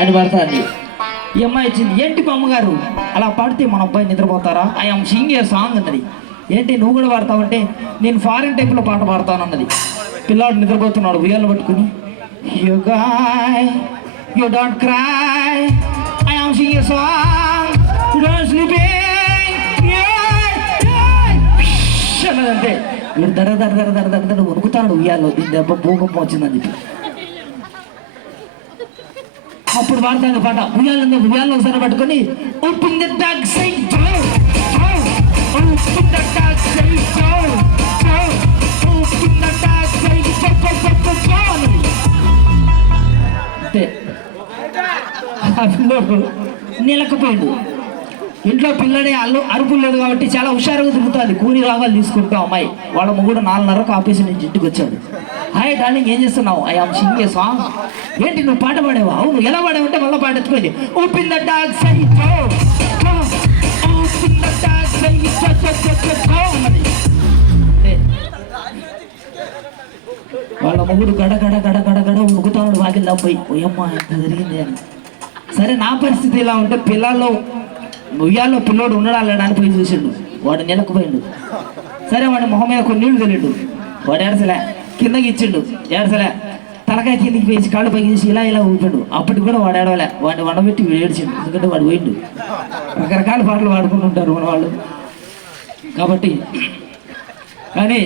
అని పడతాది ఈ అమ్మాయి వచ్చింది ఏంటి మా అమ్మగారు అలా పాడితే మన అబ్బాయి నిద్రపోతారా I am sing a song అన్నది ఏంటి నువ్వు కూడా పాడతావంటే నేను ఫారిన్ టైప్లో పాట పాడతాను అన్నది పిల్లాడు నిద్రపోతున్నాడు ఉయ్యాలు పట్టుకుని you guy you don't cry I am sing a song you don't sleep అన్నదంటే వీడు దర దర దర దర దర దడ ఉరుకుతాడు ఉయ్యాలో దీని దెబ్బ భూకంపం వచ్చిందని చెప్పి అప్పుడు పాడతాను పాట ఉయ్యాలను ఉయ్యాలను ఒకసారి పట్టుకొని open the dog side door open the dog side door open the dog side అంతే ఆ పిల్లోడు నిలకపోయాడు ఇంట్లో పిల్లడే అల్లు అరుపు లేదు కాబట్టి చాలా హుషారుగా తిరుగుతుంది. కూలి రాగాలు తీసుకుంటాం అమ్మాయి. వాళ్ళ మొగుడు నాలుగున్నరకు ఆఫీస్ నుంచి ఇంటికి వచ్చాడు. హాయ్ డార్లింగ్ ఏం చేస్తున్నావు? I am sing a song. ఏంటి నువ్వు పాట పాడేవా? అవును ఎలా పాడేవంటే మళ్ళీ పాట ఎత్తుకోండి open the dog side open the dog side వాళ్ళ మొగుడు గడ గడ గడ గడ గడ ఉడుకుతాడు వాకిల్ పోయి ఓయమ్మ ఎంత జరిగింది? అని. సరే నా పరిస్థితి ఇలా ఉంటే పిల్లలు ఉయ్యాల్లో పిల్లోడు ఉన్నాడా లేడా పోయి చూసిండు. వాడు నిలకపోయిండు సరే వాడి మొహం మీద కొన్ని నీళ్ళు తెలియడు వాడు ఏడసలే కిందకి ఇచ్చిండు. ఏడసలే తలకాయ కిందకి వేసి కాళ్ళు పైకి వేసి ఇలా ఇలా ఊపాడు. అప్పటికి కూడా వాడు ఏడవలే వాడిని వండబెట్టి ఏడ్చిండు. ఎందుకంటే వాడు పోయిండు. రకరకాల పాటలు పాడుకుంటూ ఉంటారు మన వాళ్ళు. కాబట్టి కానీ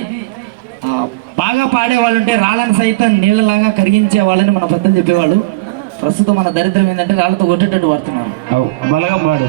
బాగా పాడేవాళ్ళు ఉంటే రాళ్ళని సైతం నీళ్ళలాగా కరిగించే వాళ్ళని మన పెద్దలు చెప్పేవాళ్ళు. ప్రస్తుతం మన దరిద్రం ఏంటంటే రాళ్ళతో కొట్టేటట్టు వాడుతున్నారు. అవు బలగా పాడు.